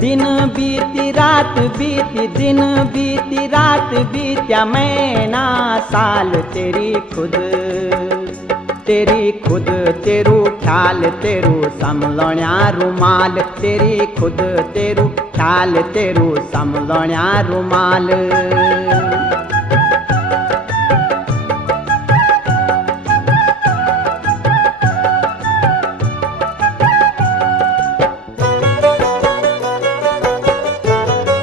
दिन बीती रात बीती, दिन बीती रात बीत्या महीना साल, तेरी खुद तेरू ख्याल तेरू संभलण्या रुमाल, तेरी खुद तेरू ख्याल तेरू संभलण्या रुमाल।